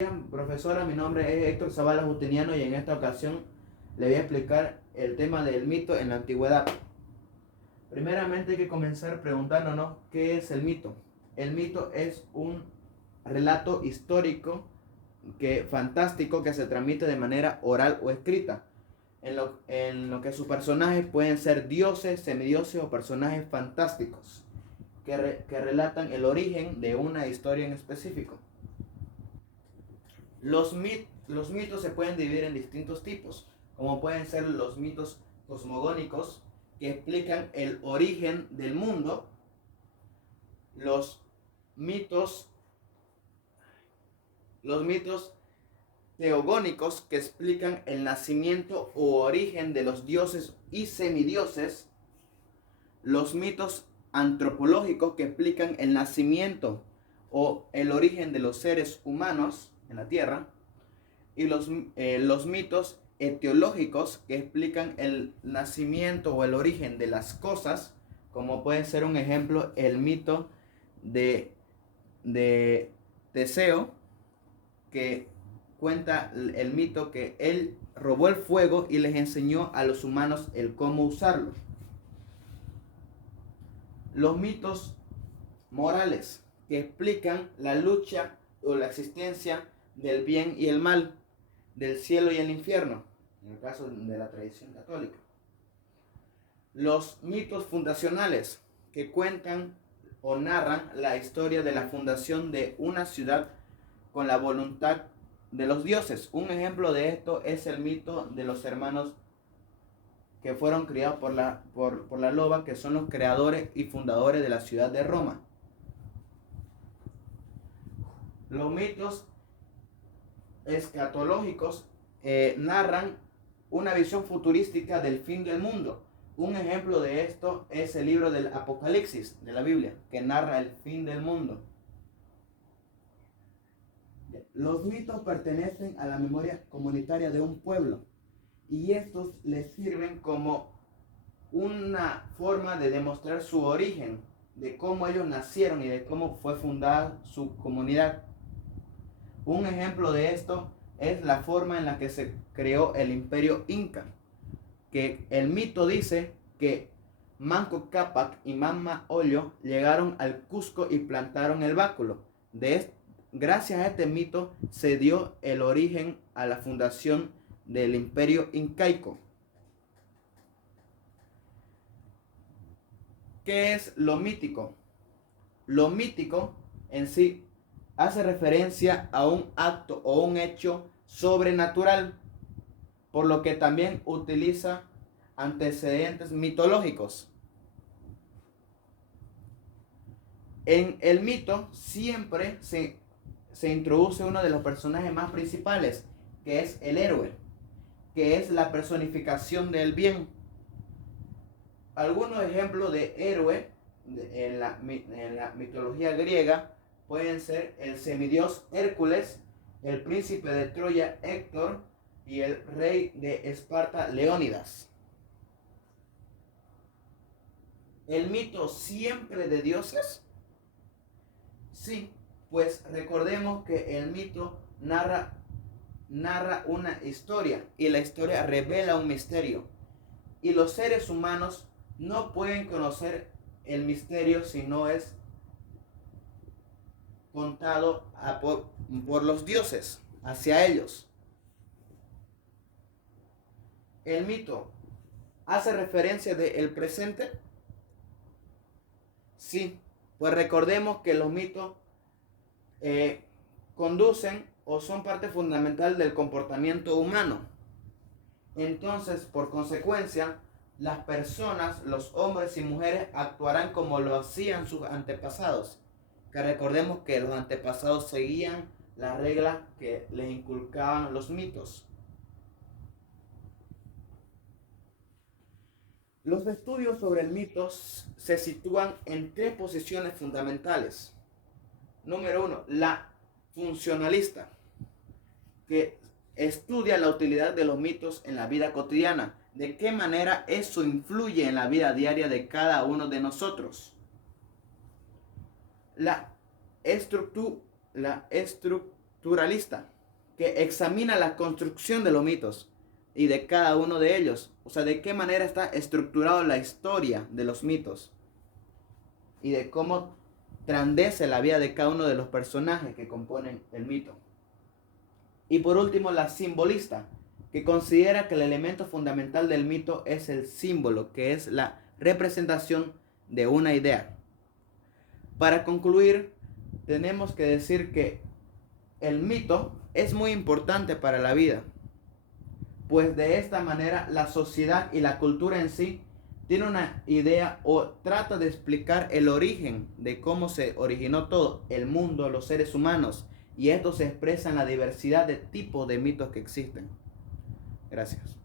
Bien, profesora, mi nombre es Héctor Zavala Justiniano y en esta ocasión le voy a explicar el tema del mito en la antigüedad. Primeramente hay que comenzar preguntándonos qué es el mito. El mito es un relato histórico fantástico que se transmite de manera oral o escrita, en lo que sus personajes pueden ser dioses, semidioses o personajes fantásticos que relatan el origen de una historia en específico. Los mitos se pueden dividir en distintos tipos, como pueden ser los mitos cosmogónicos, que explican el origen del mundo, los mitos, los mitos teogónicos, que explican el nacimiento u origen de los dioses y semidioses, los mitos antropológicos, que explican el nacimiento o el origen de los seres humanos en la tierra, y los mitos etiológicos, que explican el nacimiento o el origen de las cosas, como puede ser un ejemplo el mito de Teseo, que cuenta el mito que él robó el fuego y les enseñó a los humanos el cómo usarlo. Los mitos morales, que explican la lucha o la existencia del bien y el mal, del cielo y el infierno, en el caso de la tradición católica. Los mitos fundacionales, que cuentan o narran la historia de la fundación de una ciudad con la voluntad de los dioses. Un ejemplo de esto es el mito de los hermanos que fueron criados por la loba, que son los creadores y fundadores de la ciudad de Roma. Los mitos escatológicos narran una visión futurística del fin del mundo. Un ejemplo de esto es el libro del Apocalipsis de la Biblia, que narra el fin del mundo. Los mitos pertenecen a la memoria comunitaria de un pueblo y estos les sirven como una forma de demostrar su origen, de cómo ellos nacieron y de cómo fue fundada su comunidad. Un ejemplo de esto es la forma en la que se creó el imperio inca, que el mito dice que Manco Cápac y Mama Ollio llegaron al Cusco y plantaron el báculo. Gracias a este mito se dio el origen a la fundación del imperio incaico. ¿Qué es lo mítico? Lo mítico en sí hace referencia a un acto o un hecho sobrenatural, por lo que también utiliza antecedentes mitológicos. En el mito siempre se introduce uno de los personajes más principales, que es el héroe, que es la personificación del bien. Algunos ejemplos de héroe en la mitología griega pueden ser el semidios Hércules, el príncipe de Troya Héctor y el rey de Esparta Leónidas. ¿El mito siempre de dioses? Sí, pues recordemos que el mito narra una historia y la historia revela un misterio. Y los seres humanos no pueden conocer el misterio si no es contado por los dioses hacia ellos. El mito hace referencia del presente. Sí, pues recordemos que los mitos conducen o son parte fundamental del comportamiento humano. Entonces, por consecuencia, las personas, los hombres y mujeres, actuarán como lo hacían sus antepasados. Que recordemos que los antepasados seguían las reglas que les inculcaban los mitos. Los estudios sobre el mito se sitúan en tres posiciones fundamentales. Número 1, la funcionalista, que estudia la utilidad de los mitos en la vida cotidiana, de qué manera eso influye en la vida diaria de cada uno de nosotros. La estructuralista, que examina la construcción de los mitos y de cada uno de ellos. O sea, de qué manera está estructurado la historia de los mitos y de cómo trasciende la vida de cada uno de los personajes que componen el mito. Y por último, la simbolista, que considera que el elemento fundamental del mito es el símbolo, que es la representación de una idea. Para concluir, tenemos que decir que el mito es muy importante para la vida, pues de esta manera la sociedad y la cultura en sí tiene una idea o trata de explicar el origen de cómo se originó todo, el mundo, los seres humanos, y esto se expresa en la diversidad de tipos de mitos que existen. Gracias.